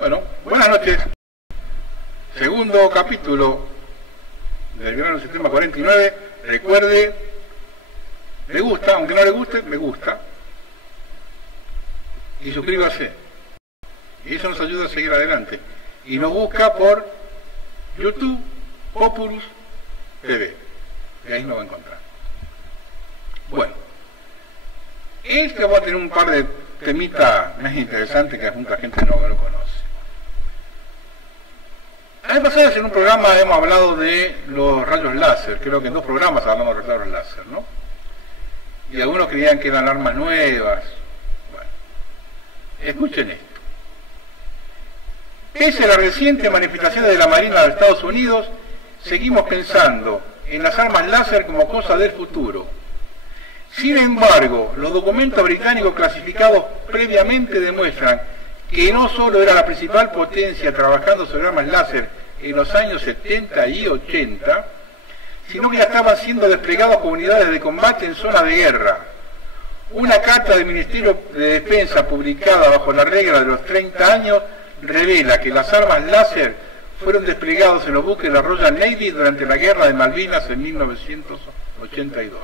Bueno, buenas noches. Segundo capítulo del Gran Sistema 49. Recuerde, me gusta, aunque no le guste, me gusta. Y suscríbase. Y eso nos ayuda a seguir adelante. Y nos busca por YouTube, Populus TV. Y ahí nos va a encontrar. Bueno, este va a tener un par de temitas más interesantes que mucha gente no lo conoce. La vez pasada en un programa hemos hablado de los rayos láser, creo que en 2 programas hablamos de los rayos láser, ¿no? Y algunos creían que eran armas nuevas. Bueno, escuchen esto. Pese a las recientes manifestaciones de la Marina de Estados Unidos, seguimos pensando en las armas láser como cosa del futuro. Sin embargo, los documentos británicos clasificados previamente demuestran que no solo era la principal potencia trabajando sobre armas láser en los años 70 y 80, sino que ya estaban siendo desplegadas comunidades de combate en zonas de guerra. Una carta del Ministerio de Defensa publicada bajo la regla de los 30 años revela que las armas láser fueron desplegadas en los buques de la Royal Navy durante la Guerra de Malvinas en 1982.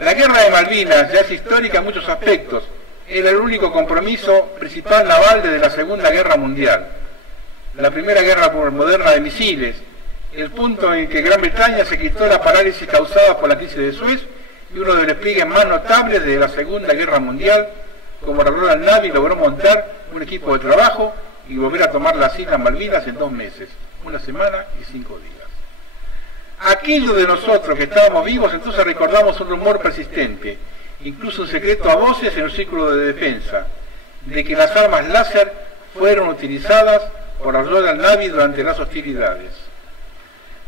La Guerra de Malvinas ya es histórica en muchos aspectos. Era el único compromiso principal naval desde la Segunda Guerra Mundial. La primera guerra moderna de misiles, el punto en que Gran Bretaña se quitó la parálisis causada por la crisis de Suez y uno de los despliegues más notables de la Segunda Guerra Mundial, como la Royal Navy logró montar un equipo de trabajo y volver a tomar las Islas Malvinas en 2 meses, 1 semana y 5 días. Aquellos de nosotros que estábamos vivos entonces recordamos un rumor persistente, incluso un secreto a voces en los círculos de defensa, de que las armas láser fueron utilizadas por la Royal Navy durante las hostilidades.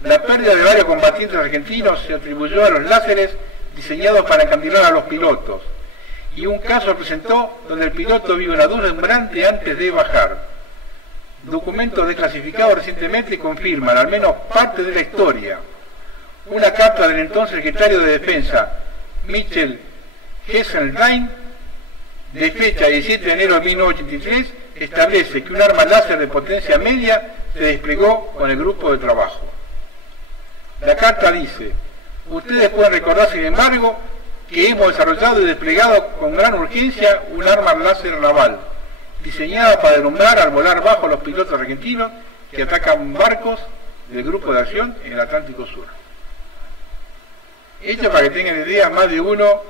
La pérdida de varios combatientes argentinos se atribuyó a los láseres diseñados para encandilar a los pilotos, y un caso se presentó donde el piloto vio una deslumbrante antes de bajar. Documentos desclasificados recientemente confirman al menos parte de la historia. Una carta del entonces secretario de Defensa, Mitchell Heseltine, de fecha 17 de enero de 1983, establece que un arma láser de potencia media se desplegó con el grupo de trabajo. La carta dice: ustedes pueden recordar, sin embargo, que hemos desarrollado y desplegado con gran urgencia un arma láser naval, diseñada para deslumbrar al volar bajo los pilotos argentinos que atacan barcos del grupo de acción en el Atlántico Sur. Hecho para que tengan idea más de uno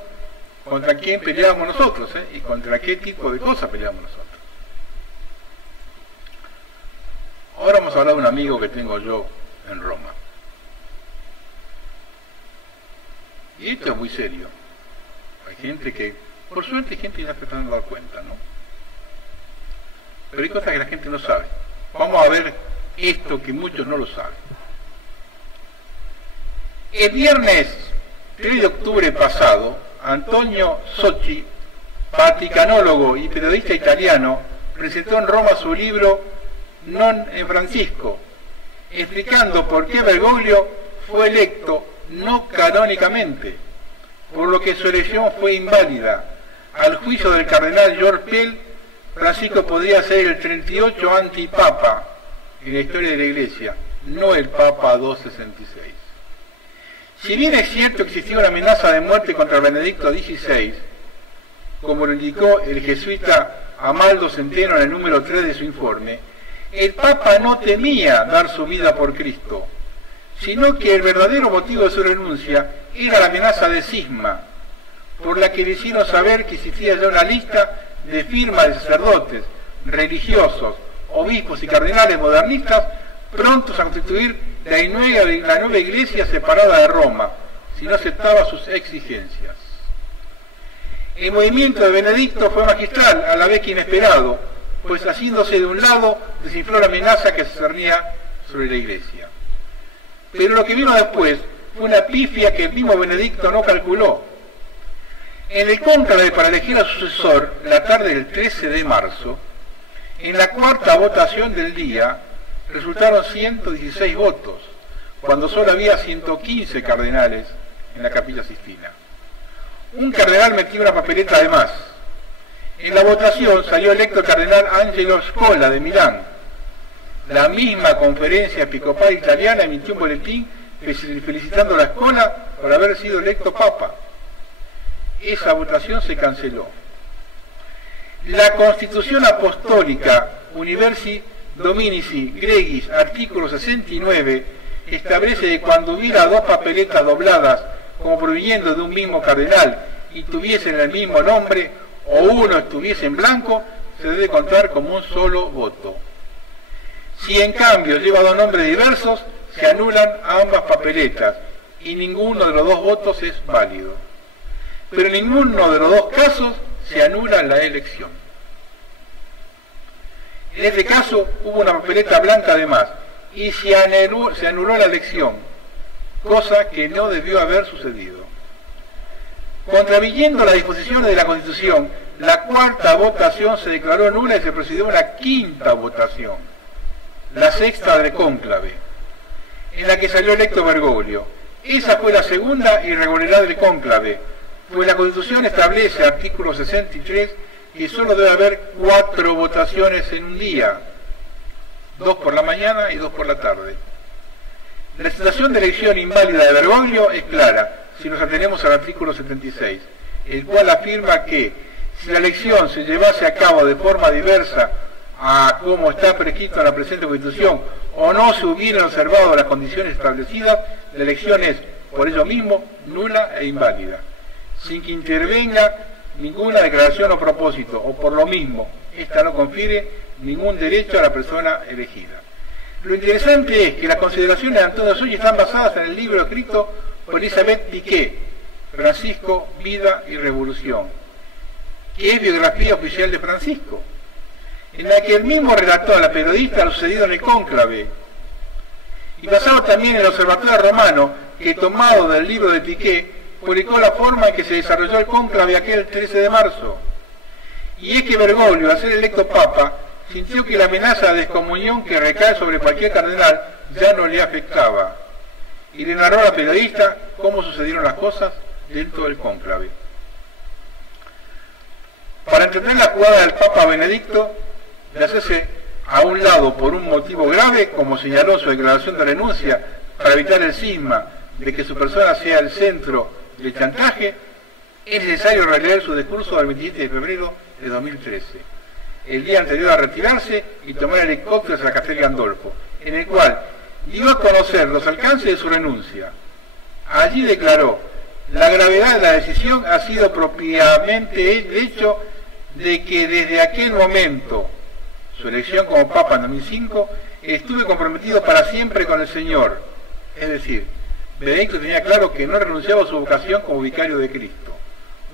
contra quién peleábamos nosotros, y contra qué tipo de cosas peleábamos nosotros. Ahora vamos a hablar de un amigo que tengo yo en Roma. Y esto es muy serio. Hay gente que, por suerte, hay gente que ya se está dando cuenta, ¿no? Pero hay cosas que la gente no sabe. Vamos a ver esto que muchos no lo saben. El viernes 3 de octubre pasado, Antonio Socci, vaticanólogo y periodista italiano, presentó en Roma su libro Non en Francisco, explicando por qué Bergoglio fue electo no canónicamente, por lo que su elección fue inválida. Al juicio del cardenal George Pell, Francisco podría ser el 38 antipapa en la historia de la Iglesia, no el Papa 266. Si bien es cierto que existía una amenaza de muerte contra Benedicto XVI, como lo indicó el jesuita Amaldo Centeno en el número 3 de su informe, el Papa no temía dar su vida por Cristo, sino que el verdadero motivo de su renuncia era la amenaza de cisma, por la que le hicieron saber que existía ya una lista de firmas de sacerdotes, religiosos, obispos y cardenales modernistas prontos a constituir la nueva iglesia separada de Roma, si no aceptaba sus exigencias. El movimiento de Benedicto fue magistral, a la vez que inesperado, pues haciéndose de un lado, desinfló la amenaza que se cernía sobre la iglesia. Pero lo que vino después fue una pifia que el mismo Benedicto no calculó. En el cónclave para elegir a su sucesor, la tarde del 13 de marzo, en la cuarta votación del día, resultaron 116 votos, cuando solo había 115 cardenales en la Capilla Sistina. Un cardenal metió una papeleta de más. En la votación salió electo el cardenal Angelo Scola de Milán. La misma conferencia episcopal italiana emitió un boletín felicitando a la Scola por haber sido electo papa. Esa votación se canceló. La Constitución Apostólica Universi Dominici Gregis, artículo 69, establece que cuando hubiera dos papeletas dobladas como proviniendo de un mismo cardenal y tuviesen el mismo nombre o uno estuviese en blanco, se debe contar como un solo voto. Si en cambio lleva dos nombres diversos, se anulan ambas papeletas y ninguno de los dos votos es válido. Pero en ninguno de los dos casos se anula la elección. En este caso hubo una papeleta blanca además y se anuló la elección, cosa que no debió haber sucedido. Contraviniendo las disposiciones de la Constitución, la cuarta votación se declaró nula y se procedió a una quinta votación, la sexta del cónclave, en la que salió electo Bergoglio. Esa fue la segunda irregularidad del cónclave, pues la Constitución establece, artículo 63, que solo debe haber 4 votaciones en un día, 2 por la mañana y 2 por la tarde. La situación de elección inválida de Bergoglio es clara, si nos atenemos al artículo 76, el cual afirma que si la elección se llevase a cabo de forma diversa a como está prescrito en la presente Constitución o no se hubieran observado las condiciones establecidas, la elección es, por ello mismo, nula e inválida, sin que intervenga ninguna declaración o propósito, o por lo mismo, esta no confiere ningún derecho a la persona elegida. Lo interesante es que las consideraciones de Antonio Socci están basadas en el libro escrito por Elisabeth Piquet, Francisco, Vida y Revolución, que es biografía oficial de Francisco, en la que él mismo relató a la periodista lo sucedido en el cónclave, y basado también en el Observatorio Romano, que tomado del libro de Piquet, publicó la forma en que se desarrolló el cónclave aquel 13 de marzo. Y es que Bergoglio, al ser electo papa, sintió que la amenaza de descomunión que recae sobre cualquier cardenal ya no le afectaba, y le narró a la periodista cómo sucedieron las cosas dentro del cónclave. Para entender la jugada del Papa Benedicto, de hacerse a un lado por un motivo grave, como señaló su declaración de renuncia, para evitar el cisma de que su persona sea el centro del chantaje, es necesario releer su discurso del 27 de febrero de 2013, el día anterior a retirarse y tomar el helicóptero hacia Castel Gandolfo, en el cual dio a conocer los alcances de su renuncia. Allí declaró: la gravedad de la decisión ha sido propiamente el hecho de que desde aquel momento, su elección como Papa en 2005, estuve comprometido para siempre con el Señor. Es decir, Benedicto tenía claro que no renunciaba a su vocación como vicario de Cristo,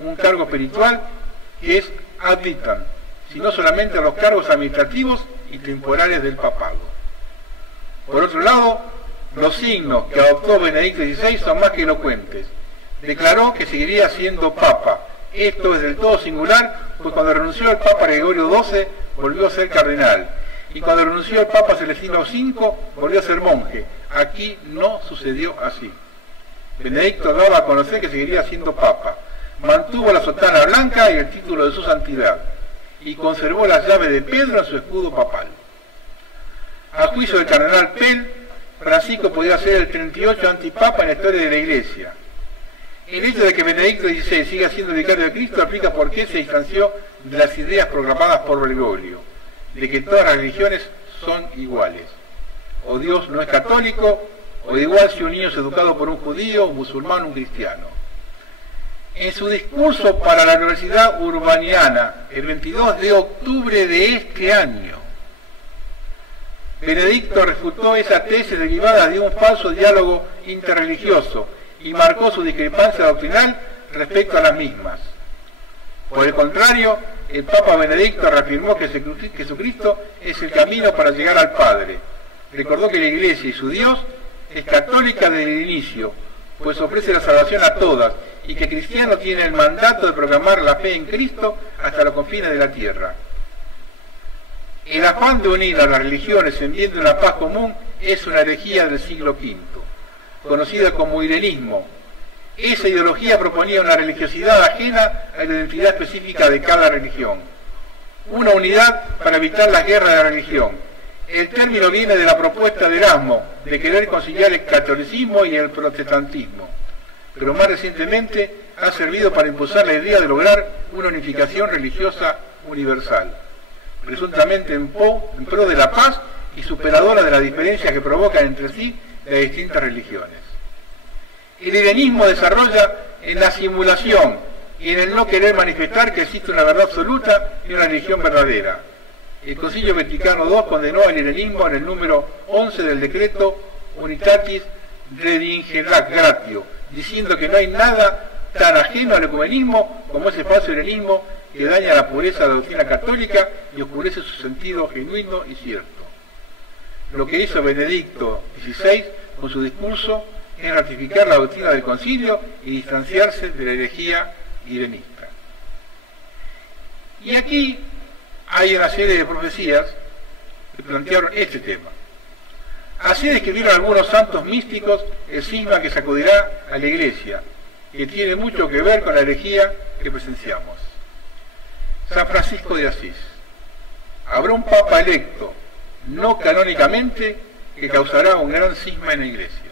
un cargo espiritual que es ad vitam, sino solamente a los cargos administrativos y temporales del papado. Por otro lado, los signos que adoptó Benedicto XVI son más que elocuentes. Declaró que seguiría siendo papa. Esto es del todo singular, pues cuando renunció el Papa Gregorio XII volvió a ser cardenal, y cuando renunció el Papa Celestino V volvió a ser monje. Aquí no sucedió así. Benedicto daba a conocer que seguiría siendo papa, mantuvo la sotana blanca y el título de su santidad, y conservó las llaves de Pedro en su escudo papal. A juicio del cardenal Pell, Francisco podía ser el 38 antipapa en la historia de la Iglesia. El hecho de que Benedicto XVI siga siendo vicario de Cristo explica por qué se distanció de las ideas proclamadas por Bergoglio, de que todas las religiones son iguales. O Dios no es católico, o igual si un niño es educado por un judío, un musulmán o un cristiano. En su discurso para la Universidad Urbaniana, el 22 de octubre de este año, Benedicto refutó esa tesis derivada de un falso diálogo interreligioso y marcó su discrepancia doctrinal respecto a las mismas. Por el contrario, el Papa Benedicto reafirmó que Jesucristo es el camino para llegar al Padre. Recordó que la Iglesia y su Dios es católica desde el inicio, pues ofrece la salvación a todas, y que el cristiano tiene el mandato de proclamar la fe en Cristo hasta los confines de la tierra. El afán de unir a las religiones en bien de una paz común es una herejía del siglo V, conocida como irenismo. Esa ideología proponía una religiosidad ajena a la identidad específica de cada religión, una unidad para evitar la guerra de la religión. El término viene de la propuesta de Erasmo de querer conciliar el catolicismo y el protestantismo, pero más recientemente ha servido para impulsar la idea de lograr una unificación religiosa universal, presuntamente en pro de la paz y superadora de las diferencias que provocan entre sí las distintas religiones. El helenismo desarrolla en la simulación y en el no querer manifestar que existe una verdad absoluta y una religión verdadera. El Concilio Vaticano II condenó al helenismo en el número 11 del decreto Unitatis Redintegratio, diciendo que no hay nada tan ajeno al ecumenismo como ese falso helenismo que daña la pureza de la doctrina católica y oscurece su sentido genuino y cierto. Lo que hizo Benedicto XVI con su discurso es ratificar la doctrina del concilio y distanciarse de la herejía helenista. Y aquí hay una serie de profecías que plantearon este tema. Así describieron algunos santos místicos el cisma que sacudirá a la Iglesia, que tiene mucho que ver con la herejía que presenciamos. San Francisco de Asís. Habrá un papa electo, no canónicamente, que causará un gran cisma en la Iglesia.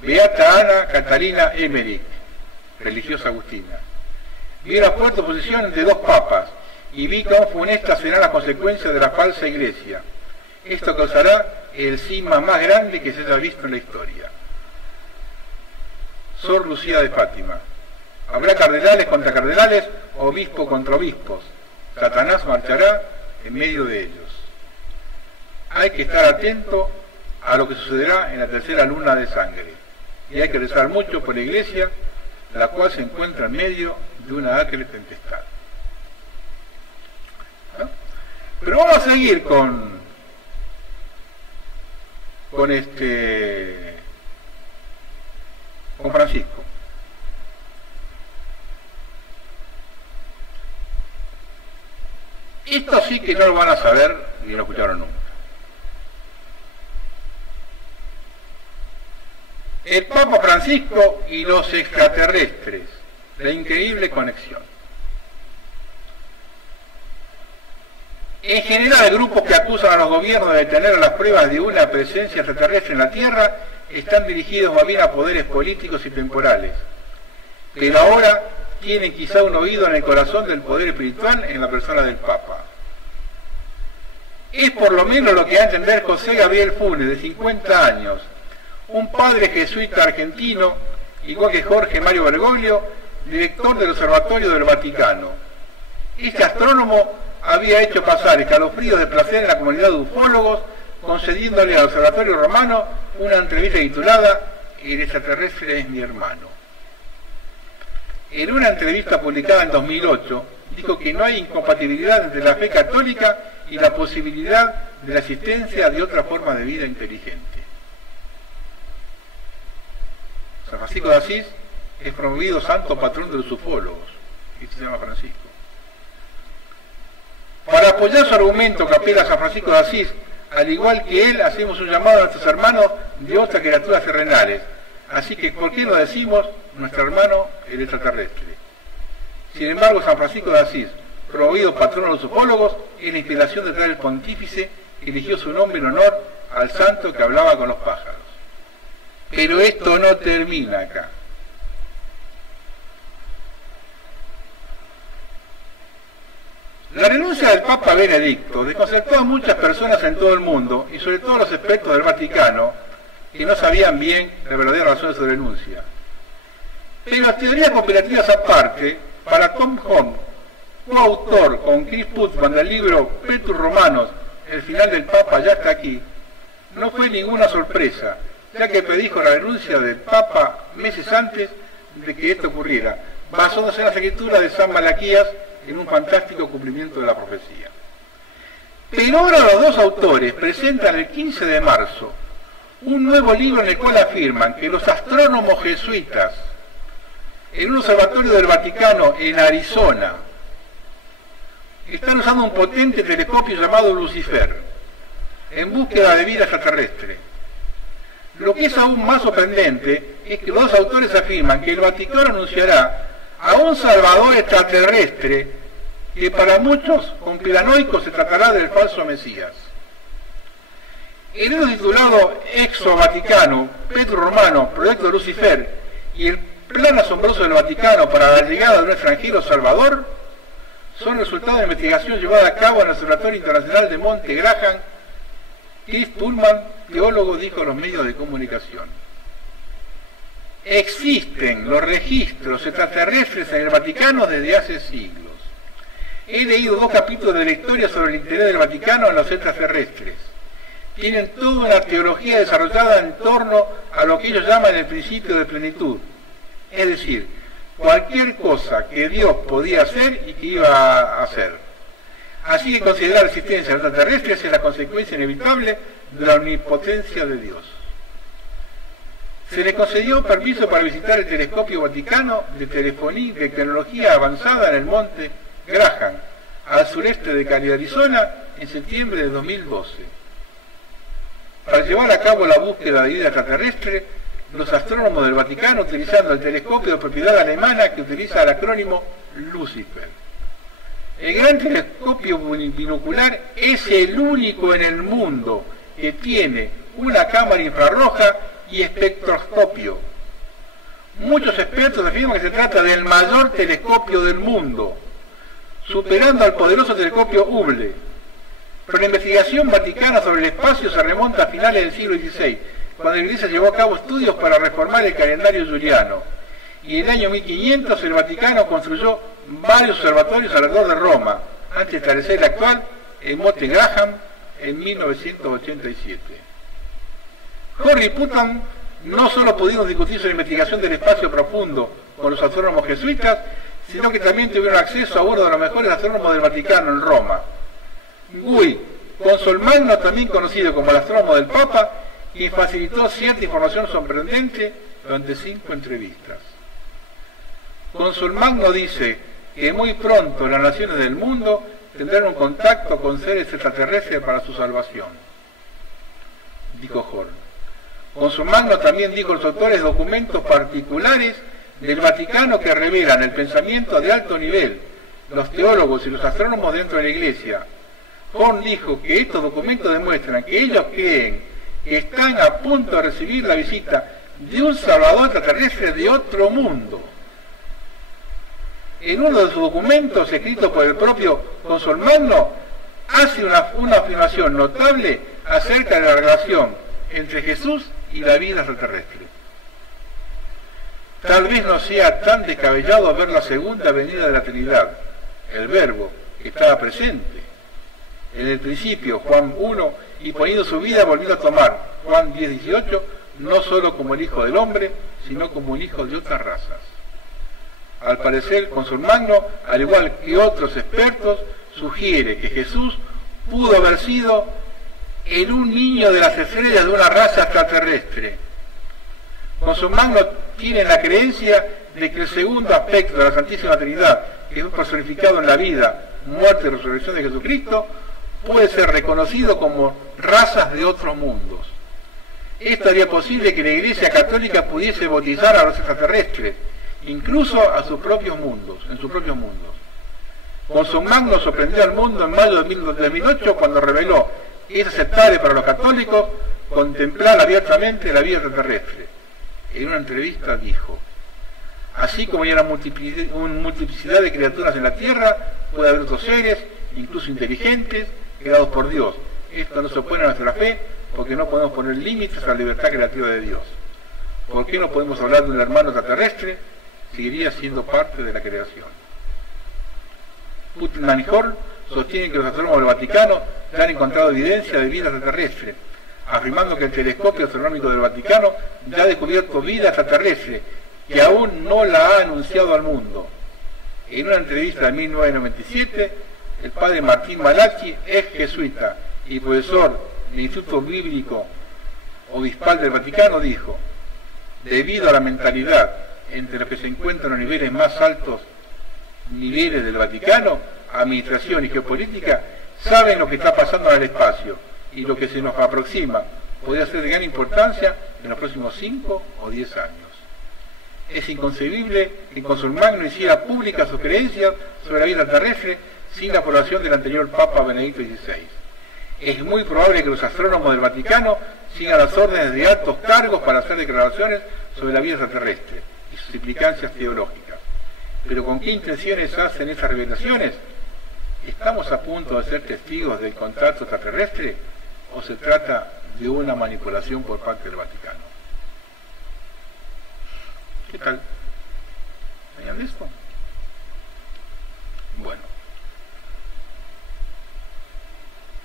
Beata Ana Catalina Emmerich, religiosa agustina. Vi la fuerte oposición de dos papas y vi cuán funesta será la consecuencia de la falsa Iglesia. Esto causará el cisma más grande que se haya visto en la historia. Sor Lucía de Fátima. Habrá cardenales contra cardenales, obispo contra obispos. Satanás marchará en medio de ellos. Hay que estar atento a lo que sucederá en la tercera luna de sangre. Y hay que rezar mucho por la Iglesia, la cual se encuentra en medio de una acre tempestad. ¿No? Pero vamos a seguir con Francisco. Esto sí que no lo van a saber ni lo escucharon nunca. El Papa Francisco y los extraterrestres, la increíble conexión. En general, grupos que acusan a los gobiernos de tener las pruebas de una presencia extraterrestre en la Tierra están dirigidos más bien a poderes políticos y temporales, pero ahora tienen quizá un oído en el corazón del poder espiritual en la persona del Papa. Es por lo menos lo que da a entender José Gabriel Funes, de 50 años, un padre jesuita argentino, igual que Jorge Mario Bergoglio, director del Observatorio del Vaticano. Este astrónomo había hecho pasar escalofríos de placer en la comunidad de ufólogos, concediéndole al Observatorio Romano una entrevista titulada "El extraterrestre es mi hermano". En una entrevista publicada en 2008, dijo que no hay incompatibilidad entre la fe católica y la posibilidad de la existencia de otra forma de vida inteligente. San Francisco de Asís es promovido santo patrón de los ufólogos, y se llama Francisco. Para apoyar su argumento que apela a San Francisco de Asís, al igual que él, hacemos un llamado a nuestros hermanos de otras criaturas terrenales. Así que, ¿por qué no decimos nuestro hermano el extraterrestre? Sin embargo, San Francisco de Asís, promovido patrón de los ufólogos, es la inspiración detrás del pontífice que eligió su nombre en honor al santo que hablaba con los pájaros. Pero esto no termina acá. La renuncia del Papa Benedicto desconcertó a muchas personas en todo el mundo, y sobre todo los expertos del Vaticano, que no sabían bien la verdadera razón de su renuncia. Pero las teorías conspirativas aparte, para Tom Horn, coautor con Chris Putzman del libro Petrus Romanos, el final del Papa ya está aquí, no fue ninguna sorpresa, ya que predijo la renuncia del Papa meses antes de que esto ocurriera, basándose en las escrituras de San Malaquías en un fantástico cumplimiento de la profecía. Pero ahora los dos autores presentan el 15 de marzo un nuevo libro en el cual afirman que los astrónomos jesuitas en un observatorio del Vaticano en Arizona están usando un potente telescopio llamado Lucifer en búsqueda de vida extraterrestre. Lo que es aún más sorprendente es que los dos autores afirman que el Vaticano anunciará a un Salvador extraterrestre que para muchos conspiranoicos se tratará del falso Mesías. El libro titulado Exo Vaticano, Petro Romano, Proyecto Lucifer y el plan asombroso del Vaticano para la llegada de un extranjero salvador son resultado de investigación llevada a cabo en el Observatorio Internacional de Monte Graham. Keith Pullman, teólogo, dijo a los medios de comunicación: existen los registros extraterrestres en el Vaticano desde hace siglos. He leído 2 capítulos de la historia sobre el interés del Vaticano en los extraterrestres. Tienen toda una teología desarrollada en torno a lo que ellos llaman el principio de plenitud. Es decir, cualquier cosa que Dios podía hacer y que iba a hacer. Así que considerar la existencia de extraterrestres es la consecuencia inevitable de la omnipotencia de Dios. Se le concedió permiso para visitar el telescopio vaticano de telefonía de tecnología avanzada en el monte Graham, al sureste de Cali, Arizona, en septiembre de 2012. Para llevar a cabo la búsqueda de vida extraterrestre, los astrónomos del Vaticano utilizando el telescopio de propiedad alemana que utiliza el acrónimo Lucifer. El gran telescopio binocular es el único en el mundo que tiene una cámara infrarroja y espectroscopio. Muchos expertos afirman que se trata del mayor telescopio del mundo, superando al poderoso telescopio Hubble. Pero la investigación vaticana sobre el espacio se remonta a finales del siglo XVI, cuando la Iglesia llevó a cabo estudios para reformar el calendario juliano. Y en el año 1500 el Vaticano construyó varios observatorios alrededor de Roma, antes de establecer el actual en Monte Graham en 1987. Henry Putnam no solo pudimos discutir sobre la investigación del espacio profundo con los astrónomos jesuitas, sino que también tuvieron acceso a uno de los mejores astrónomos del Vaticano en Roma. Guy Consolmagno, también conocido como el astrónomo del Papa, quien facilitó cierta información sorprendente durante 5 entrevistas. Consolmagno dice que muy pronto las naciones del mundo tendrán un contacto con seres extraterrestres para su salvación, dijo Horn. Consolmagno también dijo los autores documentos particulares del Vaticano que revelan el pensamiento de alto nivel, los teólogos y los astrónomos dentro de la Iglesia. Horn dijo que estos documentos demuestran que ellos creen que están a punto de recibir la visita de un salvador extraterrestre de otro mundo. En uno de sus documentos, escrito por el propio Consolmagno, hace una afirmación notable acerca de la relación entre Jesús y la vida extraterrestre. Tal vez no sea tan descabellado ver la segunda venida de la Trinidad, el Verbo, que estaba presente en el principio, Juan 1, y poniendo su vida volviendo a tomar, Juan 10:18, no solo como el Hijo del Hombre, sino como un hijo de otras razas. Al parecer, Consolmagno, al igual que otros expertos, sugiere que Jesús pudo haber sido en un niño de las estrellas de una raza extraterrestre. Consolmagno tiene la creencia de que el segundo aspecto de la Santísima Trinidad, que es personificado en la vida, muerte y resurrección de Jesucristo, puede ser reconocido como razas de otros mundos. Esto haría posible que la Iglesia Católica pudiese bautizar a los extraterrestres, incluso a sus propios mundos, en sus propios mundos. Consolmagno sorprendió al mundo en mayo de 2008 cuando reveló que es aceptable para los católicos contemplar abiertamente la vida extraterrestre. En una entrevista dijo: así como hay una multiplicidad de criaturas en la Tierra, puede haber otros seres, incluso inteligentes, creados por Dios. Esto no se opone a nuestra fe, porque no podemos poner límites a la libertad creativa de Dios. ¿Por qué no podemos hablar de un hermano extraterrestre? Seguiría siendo parte de la creación. Putnam y Horn sostienen que los astrónomos del Vaticano ya han encontrado evidencia de vida extraterrestre, afirmando que el telescopio astronómico del Vaticano ya ha descubierto vida extraterrestre, que aún no la ha anunciado al mundo. En una entrevista de 1997, el padre Martín Malachi, ex jesuita y profesor del Instituto Bíblico Obispal del Vaticano, dijo: debido a la mentalidad entre los que se encuentran los niveles más altos niveles del Vaticano, administración y geopolítica, saben lo que está pasando en el espacio y lo que se nos aproxima, podría ser de gran importancia en los próximos 5 o 10 años. Es inconcebible que Consulmagno hiciera públicas sus creencias sobre la vida terrestre sin la aprobación del anterior Papa Benedicto XVI. Es muy probable que los astrónomos del Vaticano sigan las órdenes de altos cargos para hacer declaraciones sobre la vida extraterrestre y sus implicancias teológicas. Pero ¿con qué intenciones hacen esas revelaciones? ¿Estamos a punto de ser testigos del contacto extraterrestre o se trata de una manipulación por parte del Vaticano? ¿Qué tal? ¿Veían esto? Bueno.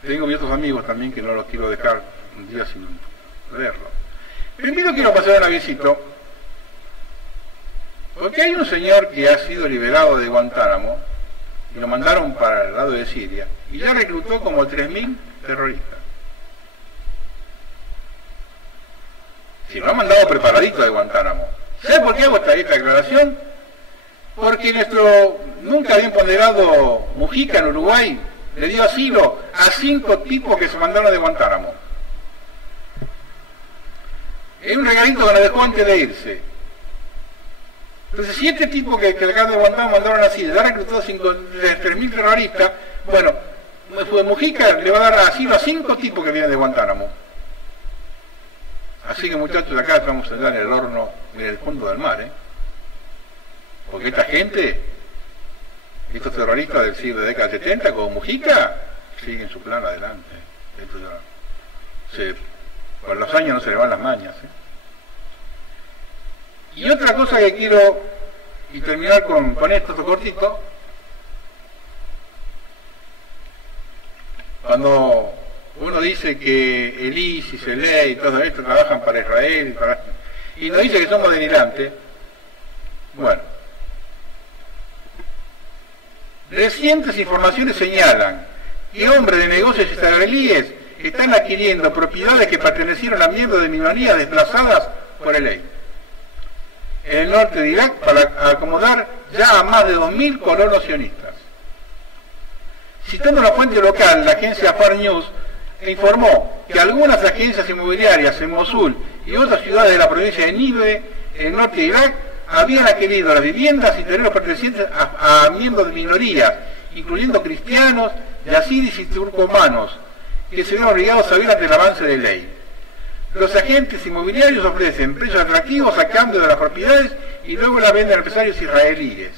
Tengo mis otros amigos también que no los quiero dejar un día sin verlo. Primero quiero pasar un avisito, porque hay un señor que ha sido liberado de Guantánamo y lo mandaron para el lado de Siria y ya reclutó como 3.000 terroristas. Si lo han mandado preparadito de Guantánamo. ¿Sabe por qué hago esta declaración? Porque nuestro nunca bien ponderado Mujica en Uruguay le dio asilo a 5 tipos que se mandaron de Guantánamo. Es un regalito que nos dejó antes de irse. Entonces, 7 tipos que acá de Guantánamo mandaron asilo, ya reclutó 3.000 terroristas, bueno, Mujica le va a dar asilo a 5 tipos que vienen de Guantánamo. Así que muchachos, acá estamos en el horno en el fondo del mar, porque esta gente, estos terroristas del siglo de década 70, como Mujica, siguen su plan adelante. Esto ya, por los años no se le van las mañas. Y otra cosa que quiero, y terminar con esto cortito, cuando uno dice que el ISIS, el EI y todo esto trabajan para Israel y nos dice que somos delirantes, bueno, recientes informaciones señalan que hombres de negocios israelíes están adquiriendo propiedades que pertenecieron a miembros de minorías desplazadas por el EI en el norte de Irak para acomodar ya a más de 2.000 colonos sionistas. Citando una fuente local, la agencia Far News informó que algunas agencias inmobiliarias en Mosul y otras ciudades de la provincia de Nínive, en el norte de Irak, habían adquirido las viviendas y terrenos pertenecientes a miembros de minorías, incluyendo cristianos, yazidis y turcomanos, que se ven obligados a vivir ante el avance de ley. Los agentes inmobiliarios ofrecen precios atractivos a cambio de las propiedades y luego las venden a empresarios israelíes.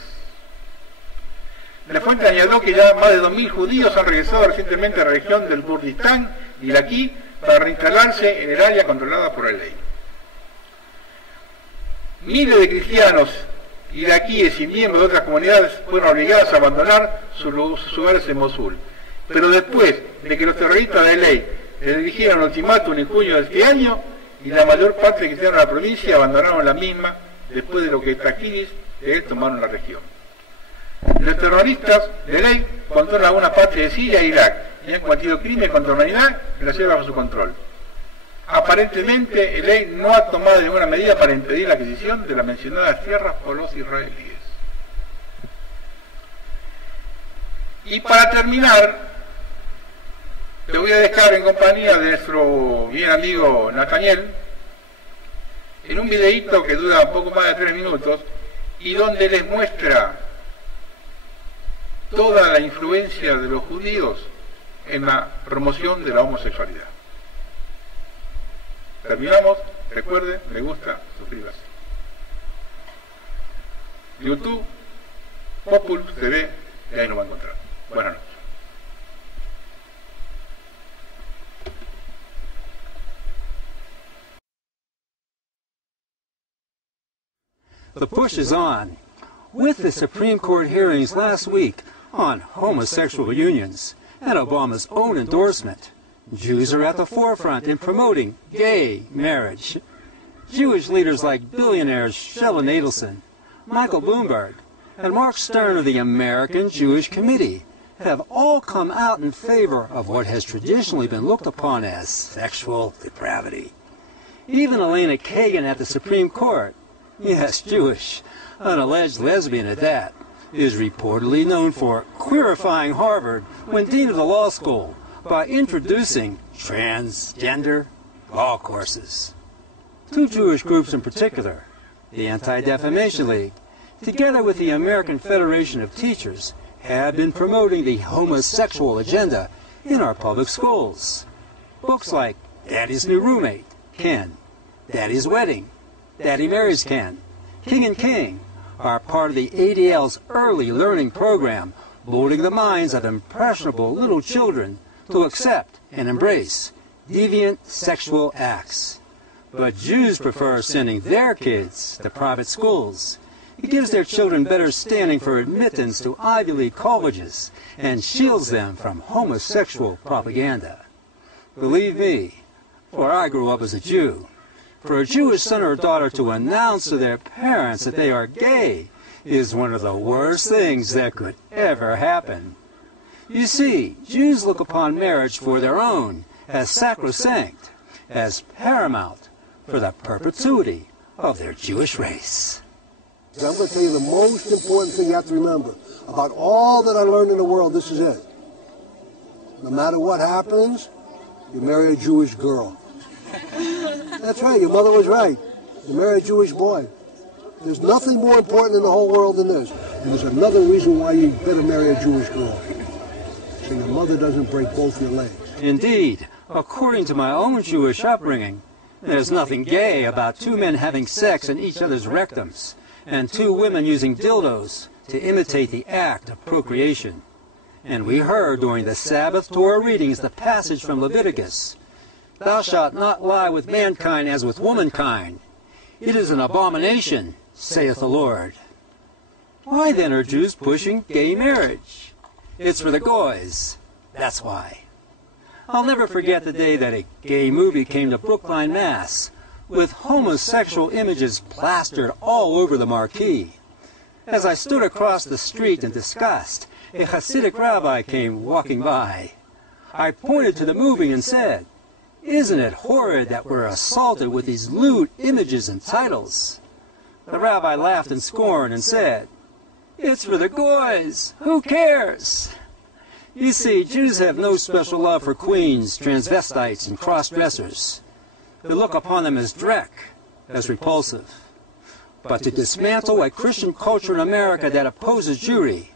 La fuente añadió que ya más de 2.000 judíos han regresado recientemente a la región del Kurdistán iraquí para reinstalarse en el área controlada por el EI. Miles de cristianos iraquíes y miembros de otras comunidades fueron obligados a abandonar sus hogares en Mosul. Pero después de que los terroristas del EI le dirigieron un ultimátum en junio de este año, y la mayor parte de cristianos de la provincia abandonaron la misma después de lo que taquíes de él tomaron la región. Los terroristas de ley controlan una parte de Siria e Irak y han cometido crímenes contra la humanidad y la llevan bajo su control. Aparentemente, el EI no ha tomado ninguna medida para impedir la adquisición de las mencionadas tierras por los israelíes. Y para terminar, te voy a dejar en compañía de nuestro bien amigo Nathaniel en un videíto que dura un poco más de 3 minutos y donde les muestra toda la influencia de los judíos en la promoción de la homosexualidad. Terminamos, recuerden, me gusta, suscríbase. YouTube, Popul TV, y ahí nos va a encontrar. Buenas noches. The push is on. With the Supreme Court hearings last week on homosexual unions and Obama's own endorsement, Jews are at the forefront in promoting gay marriage. Jewish leaders like billionaires Sheldon Adelson, Michael Bloomberg, and Mark Stern of the American Jewish Committee have all come out in favor of what has traditionally been looked upon as sexual depravity. Even Elena Kagan at the Supreme Court, yes, Jewish, an alleged lesbian at that, is reportedly known for queerifying Harvard when dean of the law school by introducing transgender all courses. Two Jewish groups in particular, the Anti-Defamation League, together with the American Federation of Teachers, have been promoting the homosexual agenda in our public schools. Books like Daddy's New Roommate, Ken, Daddy's Wedding, Daddy Marries Ken, King and King, are part of the ADL's early learning program, molding the minds of impressionable little children to accept and embrace deviant sexual acts. But Jews prefer sending their kids to private schools. It gives their children better standing for admittance to Ivy League colleges and shields them from homosexual propaganda. Believe me, for I grew up as a Jew. For a Jewish son or daughter to announce to their parents that they are gay is one of the worst things that could ever happen. You see, Jews look upon marriage for their own as sacrosanct, as paramount for the perpetuity of their Jewish race. I'm going to tell you the most important thing you have to remember. About all that I learned in the world, this is it. No matter what happens, you marry a Jewish girl. That's right, your mother was right. You marry a Jewish boy. There's nothing more important in the whole world than this. And there's another reason why you better marry a Jewish girl. So your mother doesn't break both your legs. Indeed, according to my own Jewish upbringing, there's nothing gay about two men having sex in each other's rectums, and two women using dildos to imitate the act of procreation. And we heard during the Sabbath Torah readings the passage from Leviticus, "Thou shalt not lie with mankind as with womankind. It is an abomination, saith the Lord." Why then are Jews pushing gay marriage? It's for the goys. That's why. I'll never forget the day that a gay movie came to Brookline, Mass., with homosexual images plastered all over the marquee. As I stood across the street in disgust, a Hasidic rabbi came walking by. I pointed to the movie and said, "Isn't it horrid that we're assaulted with these lewd images and titles?" The rabbi laughed in scorn and said, "It's for the goys. Who cares?" You see, Jews have no special love for queens, transvestites, and cross-dressers. They look upon them as dreck, as repulsive. But to dismantle a Christian culture in America that opposes Jewry,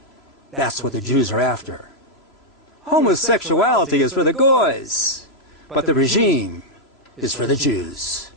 that's what the Jews are after. Homosexuality is for the goys, but the regime is for the Jews.